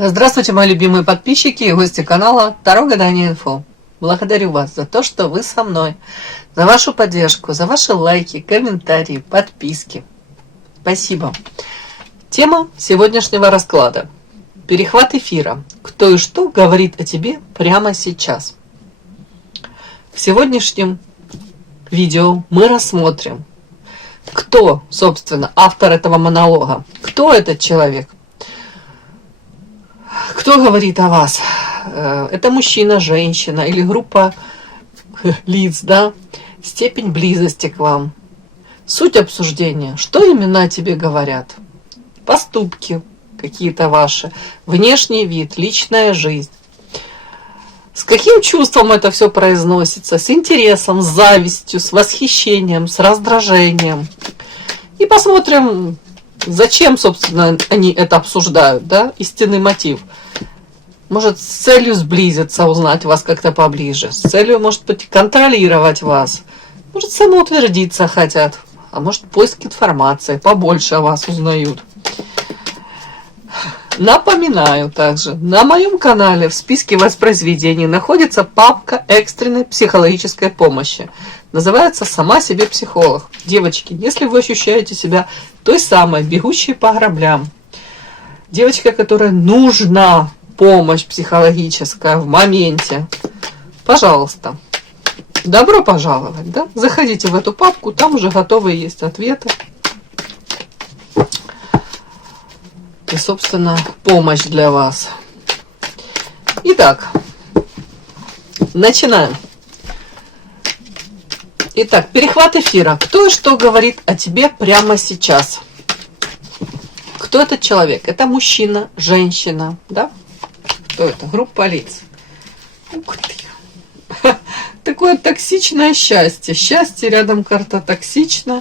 Здравствуйте, мои любимые подписчики и гости канала Таро Гадание Инфо. Благодарю вас за то, что вы со мной, за вашу поддержку, за ваши лайки, комментарии, подписки. Спасибо. Тема сегодняшнего расклада. Перехват эфира. Кто и что говорит о тебе прямо сейчас. В сегодняшнем видео мы рассмотрим, кто, собственно, автор этого монолога, кто этот человек. Кто говорит о вас? Это мужчина, женщина или группа лиц, да? Степень близости к вам. Суть обсуждения. Что именно о тебе говорят? Поступки какие-то ваши. Внешний вид, личная жизнь. С каким чувством это все произносится? С интересом, с завистью, с восхищением, с раздражением. И посмотрим, зачем, собственно, они это обсуждают, да? Истинный мотив. Может, с целью сблизиться, узнать вас как-то поближе. С целью, может быть, контролировать вас. Может, самоутвердиться хотят. А может, поиск информации, побольше о вас узнают. Напоминаю также, на моем канале в списке воспроизведений находится папка экстренной психологической помощи. Называется «Сама себе психолог». Девочки, если вы ощущаете себя той самой, бегущей по граблям, девочка, которая нужна помощь психологическая в моменте, пожалуйста, добро пожаловать, да? Заходите в эту папку, там уже готовые есть ответы. И, собственно, помощь для вас. Итак, начинаем. Итак, перехват эфира. Кто и что говорит о тебе прямо сейчас? Кто этот человек? Это мужчина, женщина, да? Кто это? Группа лиц. Ух ты. Такое токсичное счастье. Счастье рядом карта токсично.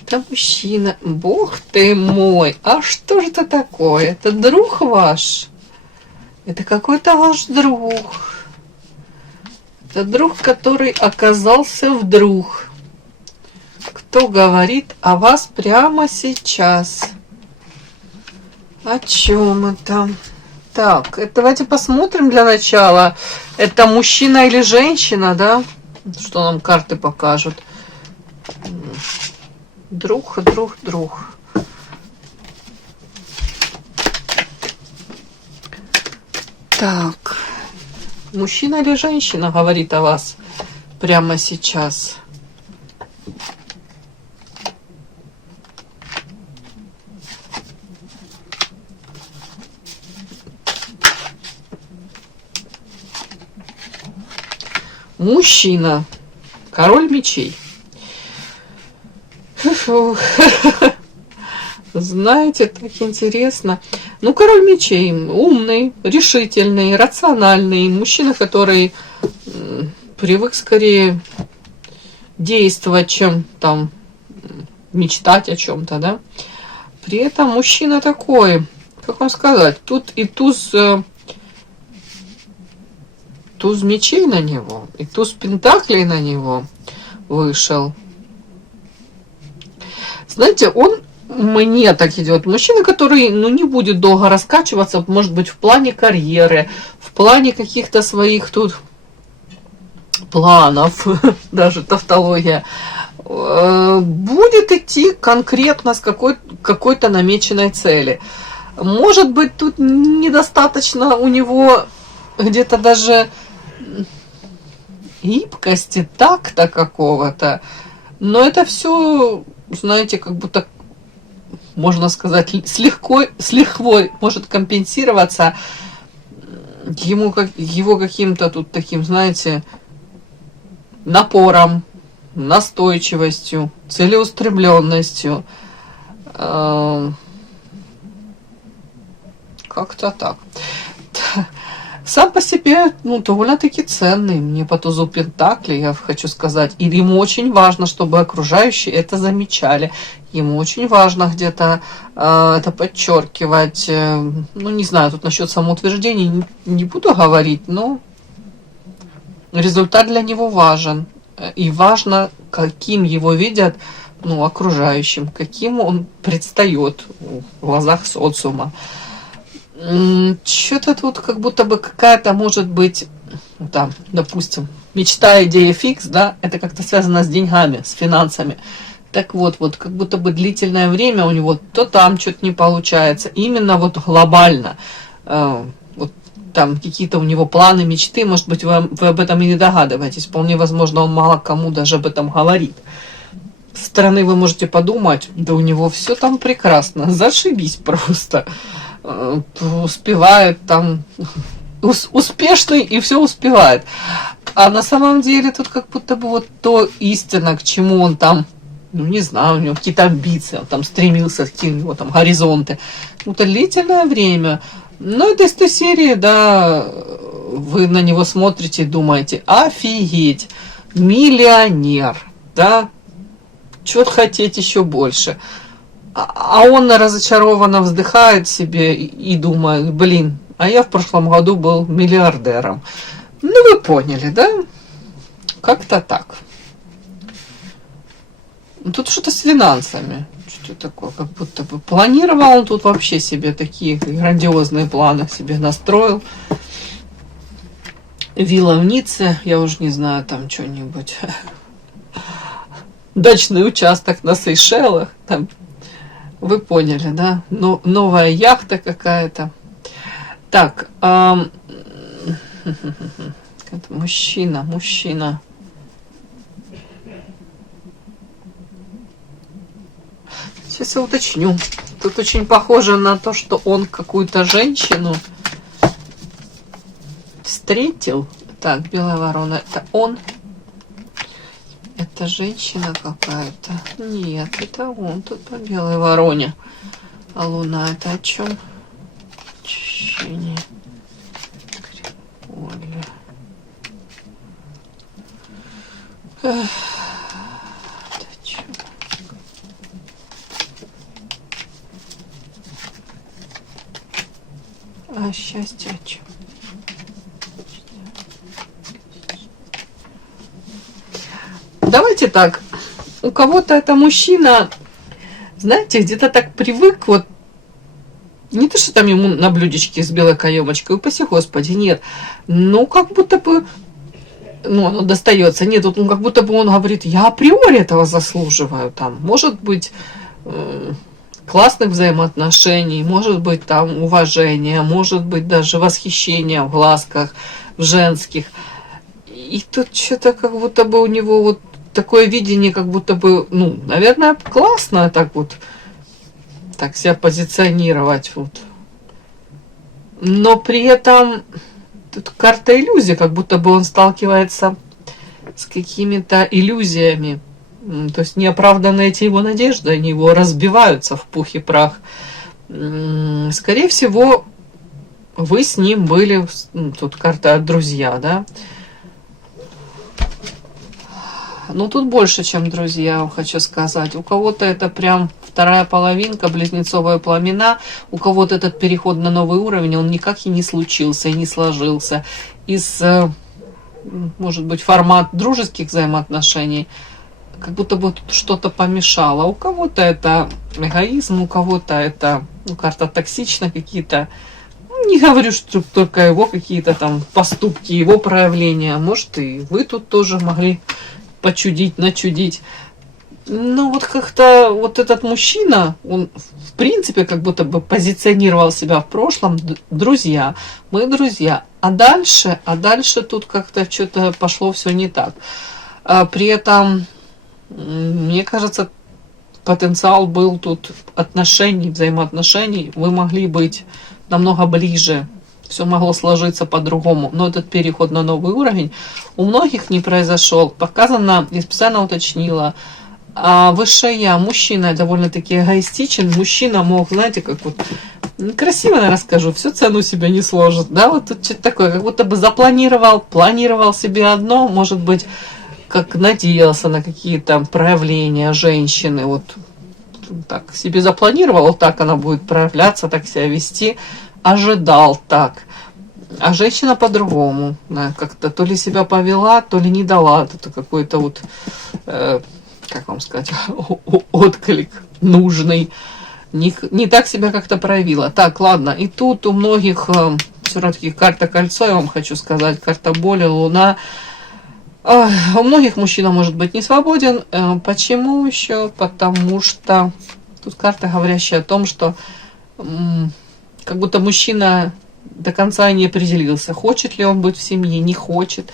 Это мужчина. Бог ты мой. А что же это такое? Это друг ваш? Это какой-то ваш друг. Это друг, который оказался вдруг. Кто говорит о вас прямо сейчас? О чем это? Так, давайте посмотрим для начала. Это мужчина или женщина, да? Что нам карты покажут? Друг. Так. Мужчина или женщина говорит о вас прямо сейчас? Мужчина. Король мечей. Знаете, так интересно. Ну, король мечей. Умный, решительный, рациональный. Мужчина, который привык скорее действовать, чем там мечтать о чем-то, да. При этом мужчина такой, как вам сказать, тут и туз мечей на него, и туз пентаклей на него вышел. Знаете, он мне так идет. Мужчина, который, не будет долго раскачиваться, может быть, в плане карьеры, в плане каких-то своих тут планов, даже тавтология, будет идти конкретно с какой-то намеченной цели. Может быть, тут недостаточно у него где-то даже гибкости, такта какого-то, но это все, знаете, как будто, можно сказать, с лихвой может компенсироваться его каким-то тут таким, знаете, напором, настойчивостью, целеустремленностью. Как-то так. Сам по себе, довольно-таки ценный. Мне по тузу пентаклей, я хочу сказать. И ему очень важно, чтобы окружающие это замечали. Ему очень важно где-то это подчеркивать. Не знаю, тут насчет самоутверждений не буду говорить, но результат для него важен. И важно, каким его видят окружающим, каким он предстает в глазах социума. Что-то тут как будто бы какая-то, может быть, там, допустим, мечта, идея фикс, да, это как-то связано с деньгами, с финансами. Так вот, как будто бы длительное время у него то там что-то не получается, именно вот глобально. Вот там какие-то у него планы, мечты, может быть, вы об этом и не догадываетесь. Вполне возможно, он мало кому даже об этом говорит. Со стороны вы можете подумать, да у него все там прекрасно, зашибись просто. Успевает там, успешный и все успевает. А на самом деле тут как будто бы вот то истина, к чему он там, ну не знаю, у него какие-то амбиции, он там стремился, какие у него там горизонты. Ну, длительное время. Ну, это из той серии, да, вы на него смотрите и думаете, офигеть, миллионер, да, что-то хотеть еще больше. А он разочарованно вздыхает себе и думает, блин, а я в прошлом году был миллиардером. Ну, вы поняли, да? Как-то так. Тут что-то с финансами. Что такое, как будто бы планировал он тут вообще себе такие грандиозные планы себе настроил. Вилла в Ницце, я уже не знаю, там что-нибудь. Дачный участок на Сейшелах, там, вы поняли, да? Но, новая яхта какая-то. Так, мужчина. Сейчас я уточню. Тут очень похоже на то, что он какую-то женщину встретил. Так, белая ворона, это он. Это женщина какая-то. Нет, это он тут по белой вороне. А луна это о чем? Очищение. Оля. А счастье о чем? Давайте так. У кого-то это мужчина, знаете, где-то так привык, вот, не то, что там ему на блюдечке с белой каемочкой, упаси господи, нет. Ну, как будто бы, ну, оно достается. Нет, ну, как будто бы он говорит, я априори этого заслуживаю, там, может быть, классных взаимоотношений, может быть, там, уважения, может быть, даже восхищения в глазках, в женских. И тут что-то как будто бы у него вот такое видение, как будто бы, ну, наверное, классно так вот, так себя позиционировать вот. Но при этом тут карта иллюзии, как будто бы он сталкивается с какими-то иллюзиями. То есть неоправданно эти его надежды, они его разбиваются в пух и прах. Скорее всего, вы с ним были, тут карта друзья, да? Ну, тут больше, чем друзья, хочу сказать. У кого-то это прям вторая половинка, близнецовые пламена. У кого-то этот переход на новый уровень, он никак и не случился, и не сложился. Из, может быть, формат дружеских взаимоотношений, как будто бы тут что-то помешало. У кого-то это эгоизм, у кого-то это, ну, карта токсично какие-то. Не говорю, что только его какие-то там поступки, его проявления. Может, и вы тут тоже могли почудить, начудить. Ну, вот как-то вот этот мужчина, он, в принципе, как будто бы позиционировал себя в прошлом, друзья, мы друзья. А дальше тут как-то что-то пошло все не так. При этом, мне кажется, потенциал был тут отношений, взаимоотношений. Вы могли быть намного ближе. Все могло сложиться по-другому. Но этот переход на новый уровень у многих не произошел. Показано, я специально уточнила, высшее я, мужчина довольно-таки эгоистичен. Мужчина мог, знаете, как вот, красиво, наверное, скажу, всю цену себя не сложит. Да, вот тут что-то такое, как будто бы планировал себе одно, может быть, как надеялся на какие-то проявления женщины. Вот так себе запланировал, вот так она будет проявляться, так себя вести. Ожидал так. А женщина по-другому. Да, как-то то ли себя повела, то ли не дала. Это какой-то вот, как вам сказать, отклик нужный. не так себя как-то проявила. Так, ладно, и тут у многих все-таки карта кольцо, я вам хочу сказать, карта боли, луна. У многих мужчина может быть не свободен. Почему еще? Потому что тут карта, говорящая о том, что как будто мужчина до конца не определился, хочет ли он быть в семье, не хочет.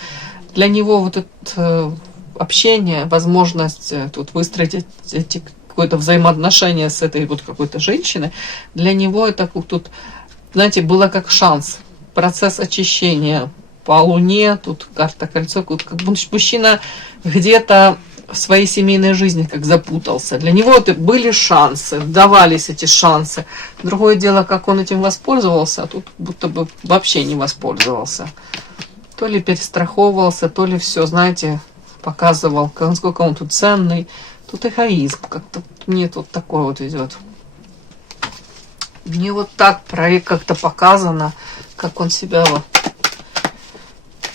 Для него вот это общение, возможность тут выстроить эти какое-то взаимоотношение с этой вот какой-то женщиной, для него это тут, знаете, было как шанс, процесс очищения. По луне, тут карта кольцо, как мужчина где-то в своей семейной жизни как запутался. Для него это были шансы, давались эти шансы. Другое дело, как он этим воспользовался, а тут будто бы вообще не воспользовался. То ли перестраховывался, то ли все, знаете, показывал, насколько он тут ценный. Тут эгоизм, как-то мне тут такое вот идет. Мне вот так проект как-то показано, как он себя вот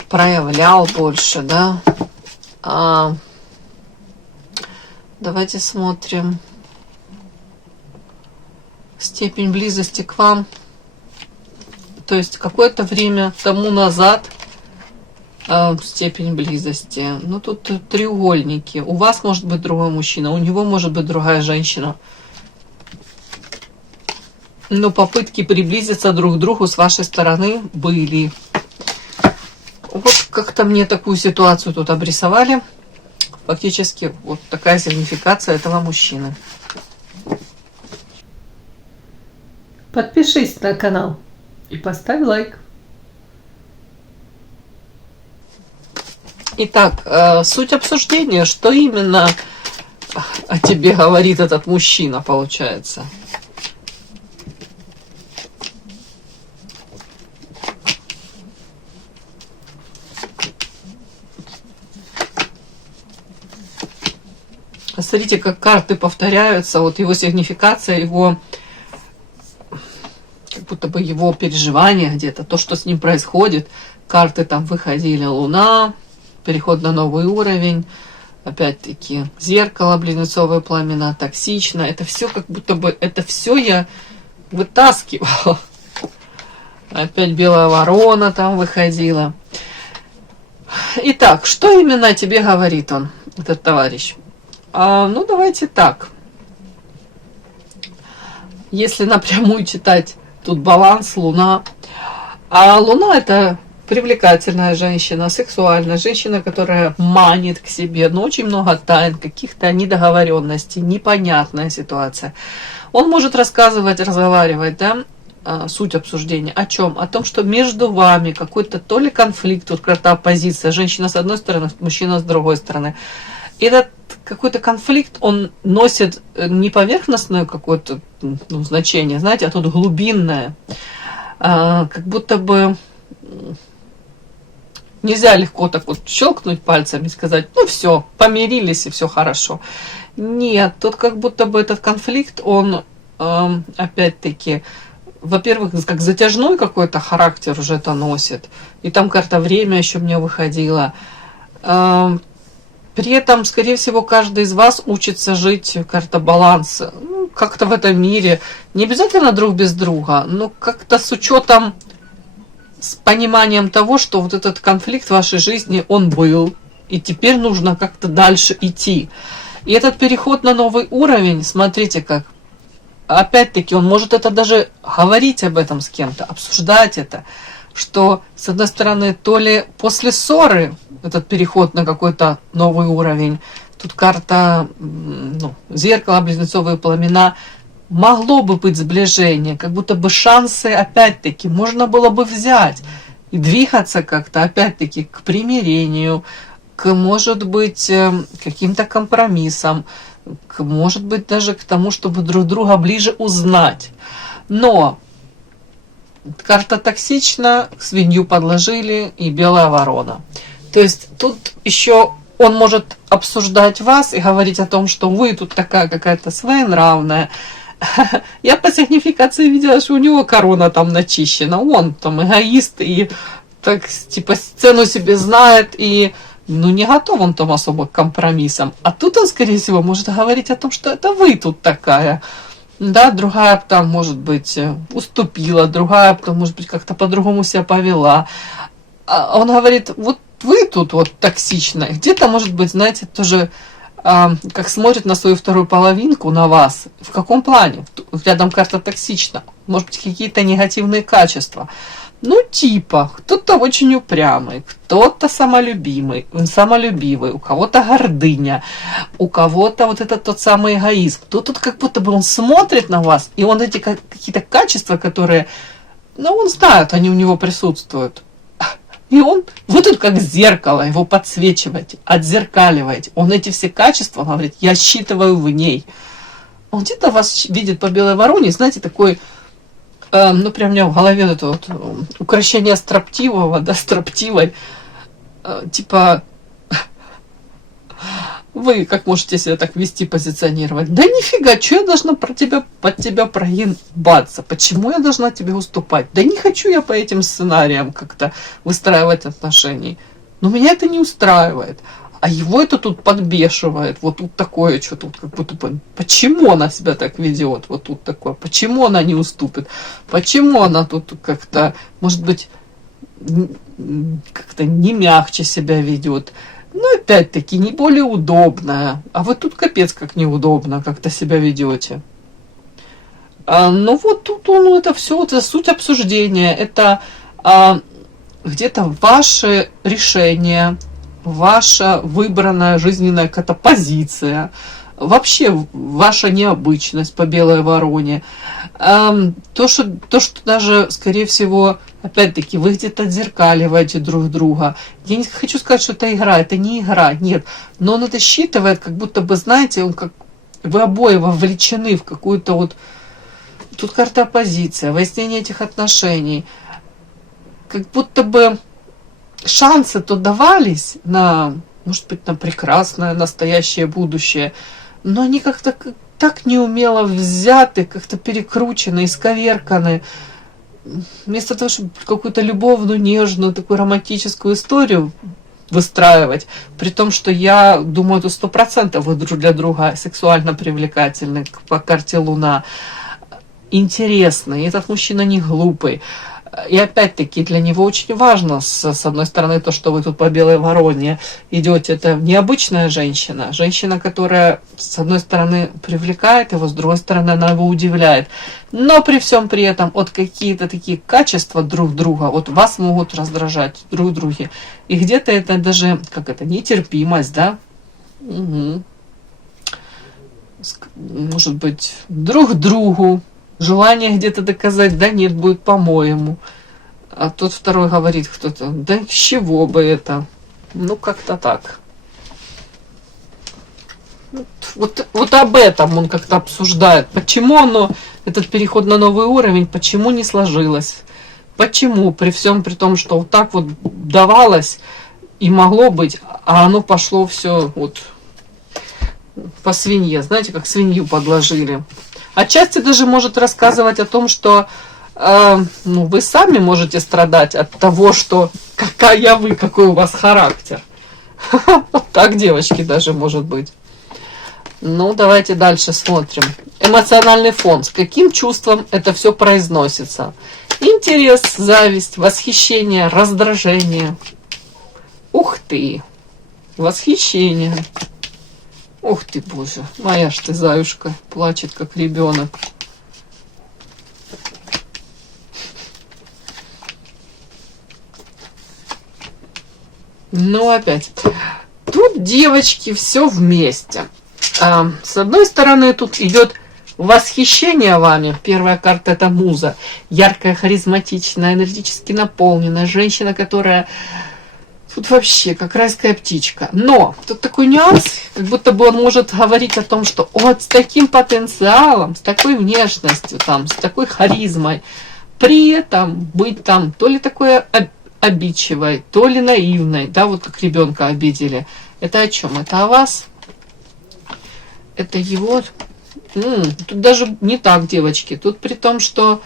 проявлял больше, да. Давайте смотрим. Степень близости к вам. То есть какое-то время тому назад степень близости. Ну, тут треугольники. У вас может быть другой мужчина, у него может быть другая женщина. Но попытки приблизиться друг к другу с вашей стороны были. Вот как-то мне такую ситуацию тут обрисовали. Фактически вот такая сигнификация этого мужчины. Подпишись на канал и поставь лайк. Итак, суть обсуждения, что именно о тебе говорит этот мужчина, получается. Смотрите, как карты повторяются, вот его сигнификация, его, как будто бы его переживания где-то, то, что с ним происходит. Карты там выходили, луна, переход на новый уровень, опять-таки зеркало, близнецовые пламена, токсично. Это все как будто бы, это все я вытаскивала. Опять белая ворона там выходила. Итак, что именно тебе говорит он, этот товарищ? Ну, давайте так. Если напрямую читать, тут баланс, луна. А луна — это привлекательная женщина, сексуальная женщина, которая манит к себе, но очень много тайн, каких-то недоговоренностей, непонятная ситуация. Он может рассказывать, разговаривать, да, суть обсуждения. О чем? О том, что между вами какой-то то ли конфликт, тут карта оппозиция, женщина с одной стороны, мужчина с другой стороны. Этот какой-то конфликт, он носит не поверхностное какое-то значение, знаете, а тут глубинное. Как будто бы нельзя легко так вот щелкнуть пальцами и сказать, ну все, помирились и все хорошо. Нет, тут как будто бы этот конфликт, он опять-таки, во-первых, как затяжной какой-то характер уже это носит. И там карта время еще мне выходила. При этом, скорее всего, каждый из вас учится жить, карта баланса, ну, как-то в этом мире, не обязательно друг без друга, но как-то с учетом, с пониманием того, что вот этот конфликт в вашей жизни, он был, и теперь нужно как-то дальше идти. И этот переход на новый уровень, смотрите как, опять-таки, он может это даже говорить об этом с кем-то, обсуждать это, что, с одной стороны, то ли после ссоры этот переход на какой-то новый уровень, тут карта, ну, зеркало, близнецовые пламена, могло бы быть сближение, как будто бы шансы, опять-таки, можно было бы взять и двигаться как-то, опять-таки, к примирению, к, может быть, каким-то компромиссам, к, может быть, даже к тому, чтобы друг друга ближе узнать. Но карта токсична, свинью подложили и белая ворона. То есть тут еще он может обсуждать вас и говорить о том, что вы тут такая какая-то своенравная. Я по сигнификации видела, что у него корона там начищена. Он там эгоист и так типа цену себе знает и ну не готов он там особо к компромиссам. А тут он, скорее всего, может говорить о том, что это вы тут такая Да, другая там, может быть, уступила, другая там, может быть, как-то по-другому себя повела. А он говорит, вот вы тут вот токсичная. Где-то, может быть, знаете, тоже как смотрит на свою вторую половинку, на вас. В каком плане? Рядом карта токсична. Может быть, какие-то негативные качества. Ну, типа, кто-то очень упрямый, кто-то самолюбивый, у кого-то гордыня, у кого-то вот это тот самый эгоизм. Тут как будто бы он смотрит на вас, и он эти какие-то качества, которые, ну, он знает, они у него присутствуют. И он, вы тут как зеркало, его подсвечиваете, отзеркаливаете. Он эти все качества, говорит, я считываю в ней. Он где-то вас видит по белой вороне, знаете, такой... ну, прям у меня в голове это вот украшение строптивого, да, строптивой. Типа, вы как можете себя так вести, позиционировать? Да нифига, что я должна под тебя прогибаться? Почему я должна тебе уступать? Да не хочу я по этим сценариям как-то выстраивать отношений. Но меня это не устраивает. А его это тут подбешивает. Вот тут такое, что тут как будто бы... Почему она себя так ведет? Вот тут такое. Почему она не уступит? Почему она тут как-то, может быть, как-то не мягче себя ведет? Ну, опять-таки, не более удобная. А вы тут капец как неудобно как-то себя ведете. Ну, вот тут это все, вот это суть обсуждения. Это где-то ваши решения, ваша выбранная жизненная какая-то позиция, вообще ваша необычность по белой вороне, то, что даже, скорее всего, опять-таки, вы где-то отзеркаливаете друг друга. Я не хочу сказать, что это игра, это не игра, нет. Но он это считывает, как будто бы, знаете, он как вы обои вовлечены в какую-то вот... Тут карта оппозиция, выяснение этих отношений. Как будто бы шансы-то давались на, может быть, на прекрасное настоящее будущее, но они как-то так неумело взяты, как-то перекручены, исковерканы. Вместо того, чтобы какую-то любовную, нежную, такую романтическую историю выстраивать, при том, что я думаю, это 100% вы друг для друга сексуально привлекательны по карте Луна, интересный, этот мужчина не глупый. И опять-таки для него очень важно, с одной стороны, то, что вы тут по белой вороне идете, это необычная женщина. Женщина, которая, с одной стороны, привлекает его, с другой стороны, она его удивляет. Но при всем при этом, вот какие-то такие качества друг друга, вот вас могут раздражать друг друга. И где-то это даже, как это, нетерпимость, да? Угу. Может быть, друг другу. Желание где-то доказать, да нет, будет по-моему. А тот второй говорит кто-то, да с чего бы это? Ну, как-то так. Вот об этом он как-то обсуждает. Почему этот переход на новый уровень, почему не сложилось? Почему? При всем при том, что вот так вот давалось и могло быть, а оно пошло все вот по свинье. Знаете, как свинью подложили. Отчасти даже может рассказывать о том, что вы сами можете страдать от того, что какая вы, какой у вас характер. Вот так, девочки, даже может быть. Ну, давайте дальше смотрим. Эмоциональный фон. С каким чувством это все произносится? Интерес, зависть, восхищение, раздражение. Ух ты! Восхищение. Ух ты, боже, моя ж ты заюшка, плачет как ребенок. Ну, опять. Тут, девочки, все вместе. С одной стороны, тут идет восхищение вами. Первая карта — это муза. Яркая, харизматичная, энергетически наполненная. Женщина, которая... Тут вообще как райская птичка. Но тут такой нюанс, как будто бы он может говорить о том, что вот с таким потенциалом, с такой внешностью, там, с такой харизмой, при этом быть там то ли такой обидчивой, то ли наивной, да, вот как ребенка обидели. Это о чем? Это о вас? Это его? Тут даже не так, девочки. Тут при том, что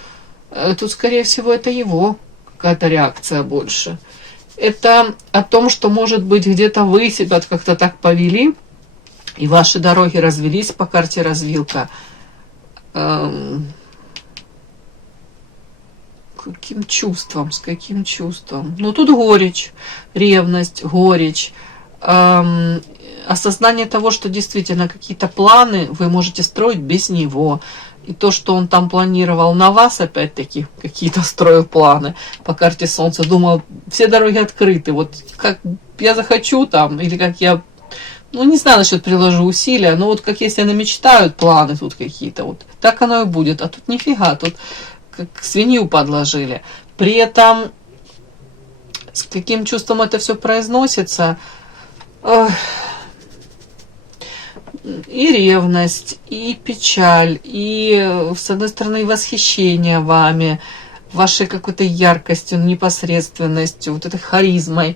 тут, скорее всего, это его какая-то реакция больше. Это о том, что, может быть, где-то вы себя как-то так повели, и ваши дороги развелись по карте развилка. Каким чувством, с каким чувством? Ну, тут горечь, ревность, горечь, осознание того, что действительно какие-то планы вы можете строить без него. И то, что он там планировал на вас, опять-таки, какие-то строил планы по карте Солнца, думал, все дороги открыты, вот как я захочу там, или как я, ну, не знаю насчет приложу усилия, но вот как если намечтают планы тут какие-то, вот так оно и будет. А тут нифига, тут как свинью подложили. При этом с каким чувством это все произносится, и ревность, и печаль, и, с одной стороны, восхищение вами, вашей какой-то яркостью, непосредственностью, вот этой харизмой.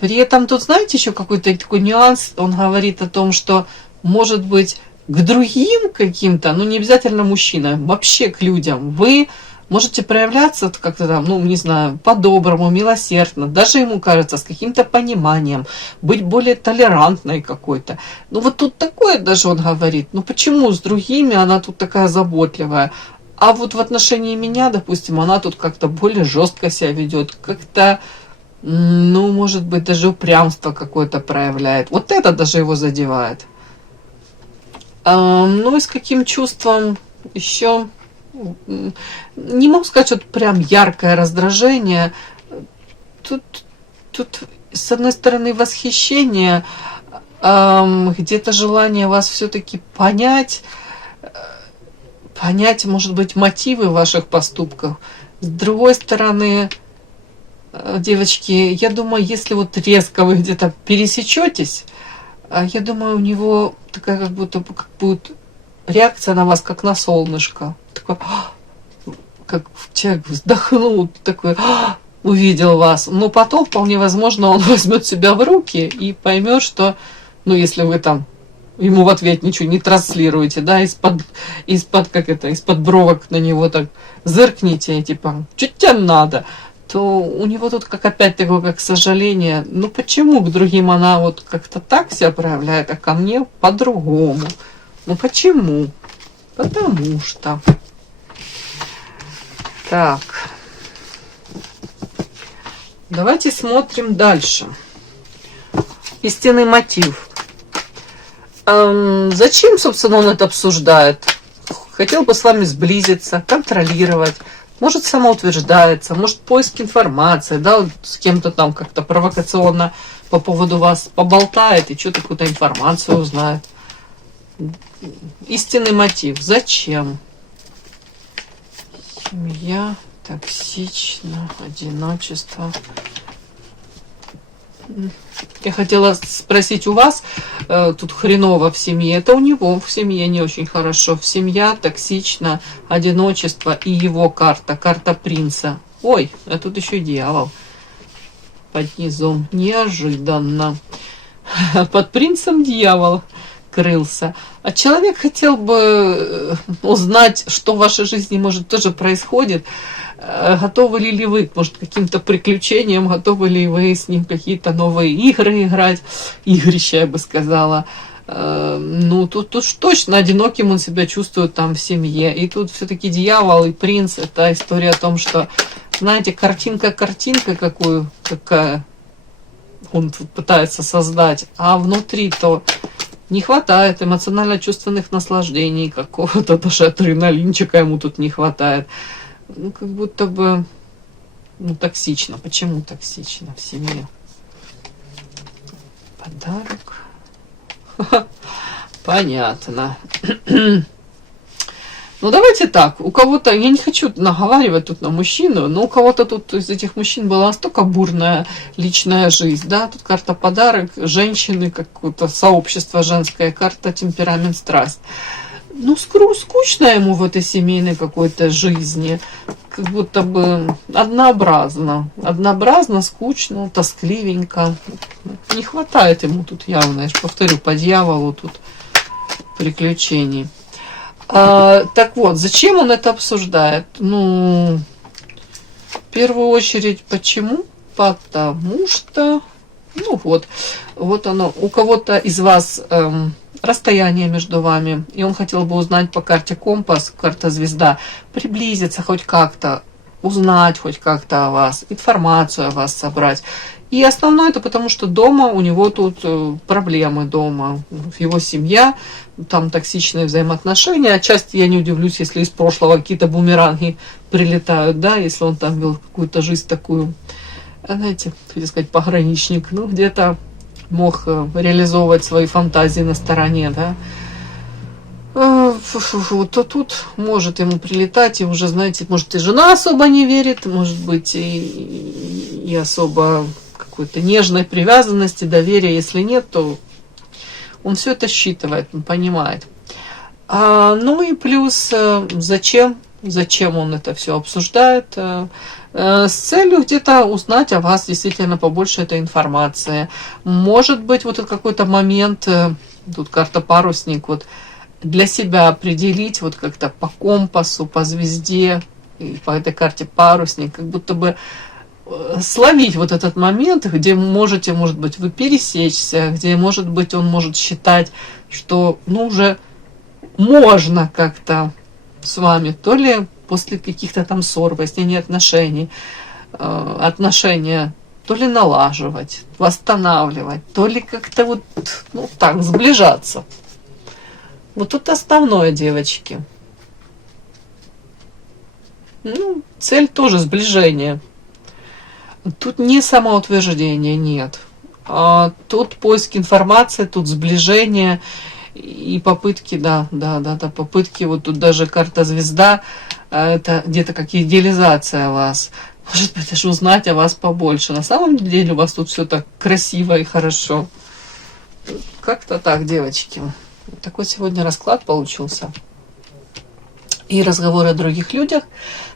При этом тут, знаете, еще какой-то такой нюанс, он говорит о том, что, может быть, к другим каким-то, ну, не обязательно мужчинам, вообще к людям, вы можете проявляться как-то там, ну, не знаю, по-доброму, милосердно, даже ему кажется, с каким-то пониманием, быть более толерантной какой-то. Ну, вот тут такое даже он говорит, ну, почему с другими она тут такая заботливая, а вот в отношении меня, допустим, она тут как-то более жестко себя ведет, как-то, ну, может быть, даже упрямство какое-то проявляет. Вот это даже его задевает. Ну, и с каким чувством еще... Не могу сказать, что прям яркое раздражение. Тут с одной стороны, восхищение, где-то желание вас все-таки понять, может быть, мотивы ваших поступков. С другой стороны, девочки, я думаю, если вот резко вы где-то пересечетесь, я думаю, у него такая как будто как будет реакция на вас, как на солнышко. Такой, как человек вздохнул, такой, увидел вас. Но потом, вполне возможно, он возьмет себя в руки и поймет, что, ну, если вы там ему в ответ ничего не транслируете, да, из-под бровок на него так зыркните, типа, что тебе надо, то у него тут как опять такое, как сожаление. Ну, почему к другим она вот как-то так себя проявляет, а ко мне по-другому? Ну, почему? Потому что... Так, давайте смотрим дальше. Истинный мотив. Зачем, собственно, он это обсуждает? Хотел бы с вами сблизиться, контролировать. Может, самоутверждается, может, поиск информации, да, вот с кем-то там как-то провокационно по поводу вас поболтает и что-то какую-то информацию узнает. Истинный мотив. Зачем? Семья, токсично, одиночество. Я хотела спросить у вас, тут хреново в семье. Это у него в семье не очень хорошо. Семья, токсично, одиночество и его карта, карта принца. Ой, а тут еще и дьявол под низом. Неожиданно. Под принцем дьявол крылся. А человек хотел бы узнать, что в вашей жизни, может, тоже происходит. Готовы ли вы, может, к каким-то приключениям, готовы ли вы с ним какие-то новые игры играть, игрища, я бы сказала. Ну, тут точно одиноким он себя чувствует там в семье. И тут все-таки дьявол и принц, это история о том, что, знаете, картинка какая он тут пытается создать, а внутри-то не хватает эмоционально-чувственных наслаждений, какого-то даже адреналинчика ему тут не хватает. Ну, как будто бы, ну, токсично. Почему токсично в семье? Подарок. Понятно. Ну, давайте так. У кого-то, я не хочу наговаривать тут на мужчину, но у кого-то тут из этих мужчин была настолько бурная личная жизнь, да, тут карта подарок, женщины, какое-то сообщество женское, карта темперамент, страсть. Ну, скучно ему в этой семейной какой-то жизни, как будто бы однообразно, скучно, тоскливенько. Не хватает ему тут явно, я же повторю, по дьяволу тут приключений. Так вот, зачем он это обсуждает? Ну, в первую очередь, почему? Потому что, ну вот оно, у кого-то из вас расстояние между вами, и он хотел бы узнать по карте компас, карта звезда, приблизиться хоть как-то, узнать хоть как-то о вас, информацию о вас собрать. И основное это потому, что дома у него тут проблемы дома, его семья, там токсичные взаимоотношения. Отчасти я не удивлюсь, если из прошлого какие-то бумеранги прилетают, да, если он там вел какую-то жизнь такую, знаете, хотел сказать, пограничник, ну, где-то мог реализовывать свои фантазии на стороне, да. То тут может ему прилетать, и уже, знаете, может и жена особо не верит, может быть и особо какой-то нежной привязанности, доверия, если нет, то он все это считывает, он понимает. Ну и плюс, зачем он это все обсуждает? С целью где-то узнать о вас действительно побольше этой информации. Может быть, вот этот какой-то момент, тут карта парусник, вот для себя определить, вот как-то по компасу, по звезде, и по этой карте парусник, как будто бы словить вот этот момент, где можете, может быть, вы пересечься, где, может быть, он может считать, что, ну, уже можно как-то с вами, то ли после каких-то там ссор, выяснения отношения, то ли налаживать, восстанавливать, то ли как-то вот, ну, так, сближаться. Вот тут основное, девочки. Ну, цель тоже сближение. Тут не самоутверждение, нет. Тут поиск информации, тут сближение и попытки, да, попытки, вот тут даже карта звезда, это где-то как идеализация вас. Может быть, даже узнать о вас побольше. На самом деле у вас тут все так красиво и хорошо. Как-то так, девочки. Такой сегодня расклад получился. И разговоры о других людях,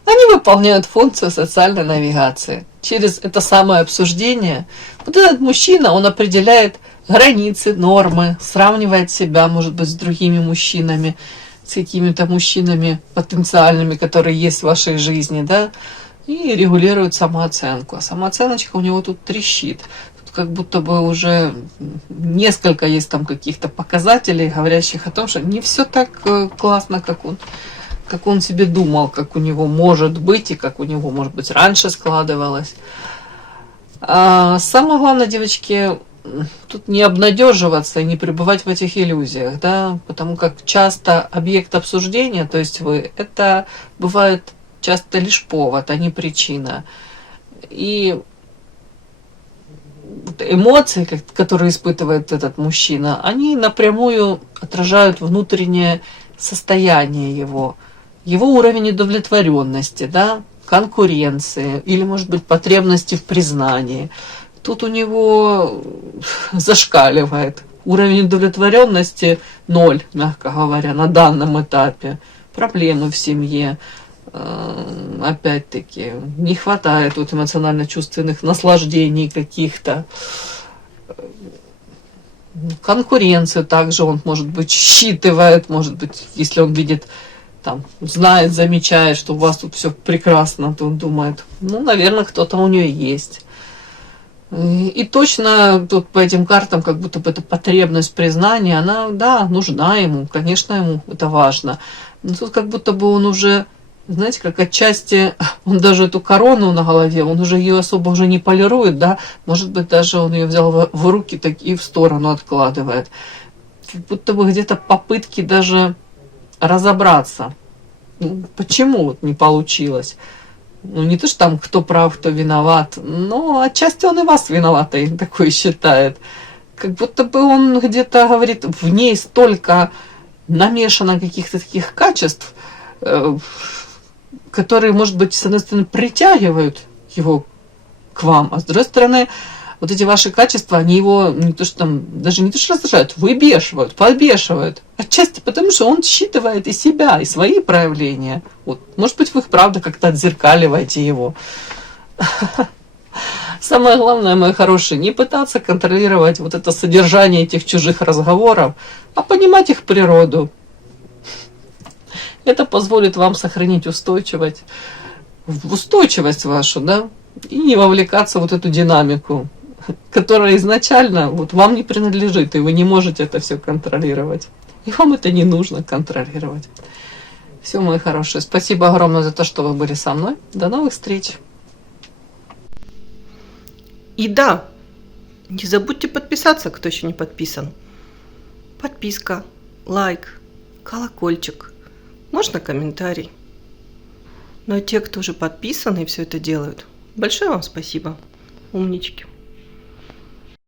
они выполняют функцию социальной навигации. Через это самое обсуждение вот этот мужчина, он определяет границы, нормы, сравнивает себя, может быть, с другими мужчинами, с какими-то мужчинами потенциальными, которые есть в вашей жизни, да, и регулирует самооценку. А самооценочка у него тут трещит. Как будто бы уже несколько есть там каких-то показателей, говорящих о том, что не все так классно, как он себе думал, как у него может быть, и как у него, может быть, раньше складывалось. Самое главное, девочки, тут не обнадеживаться и не пребывать в этих иллюзиях, да, потому как часто объект обсуждения, то есть вы, это бывает часто лишь повод, а не причина. И эмоции, которые испытывает этот мужчина, они напрямую отражают внутреннее состояние его уровень удовлетворенности, да, конкуренции или, может быть, потребности в признании. Тут у него зашкаливает. Уровень удовлетворенности 0, мягко говоря, на данном этапе. Проблемы в семье. Опять-таки, не хватает тут эмоционально-чувственных наслаждений каких-то. Конкуренцию также он, может быть, считывает, может быть, если он видит, там, знает, замечает, что у вас тут все прекрасно, то он думает, ну, наверное, кто-то у нее есть. И точно тут по этим картам, как будто бы эта потребность признания, она, да, нужна ему, конечно, ему это важно. Но тут как будто бы он уже, знаете, как отчасти, он даже эту корону на голове, он уже ее особо уже не полирует, да, может быть, даже он ее взял в руки так и в сторону откладывает. Как будто бы где-то попытки даже разобраться, почему вот не получилось. Ну, не то, что там кто прав, кто виноват, но отчасти он и вас виноватой такой считает. Как будто бы он где-то говорит, в ней столько намешано каких-то таких качеств, которые, может быть, с одной стороны, притягивают его к вам, а с другой стороны, вот эти ваши качества, они его не то что там, даже не то что раздражают, выбешивают, подбешивают. Отчасти потому, что он считывает и себя, и свои проявления. Вот. Может быть, вы их, правда, как-то отзеркаливаете его. Самое главное, мои хорошие, не пытаться контролировать вот это содержание этих чужих разговоров, а понимать их природу. Это позволит вам сохранить устойчивость вашу, да, и не вовлекаться в вот эту динамику которое изначально вот вам не принадлежит, и вы не можете это все контролировать. И вам это не нужно контролировать. Все, мои хорошие, спасибо огромное за то, что вы были со мной. До новых встреч. И да, не забудьте подписаться, кто еще не подписан. Подписка, лайк, колокольчик, можно комментарий. Ну а те, кто уже подписаны и все это делают, большое вам спасибо. Умнички.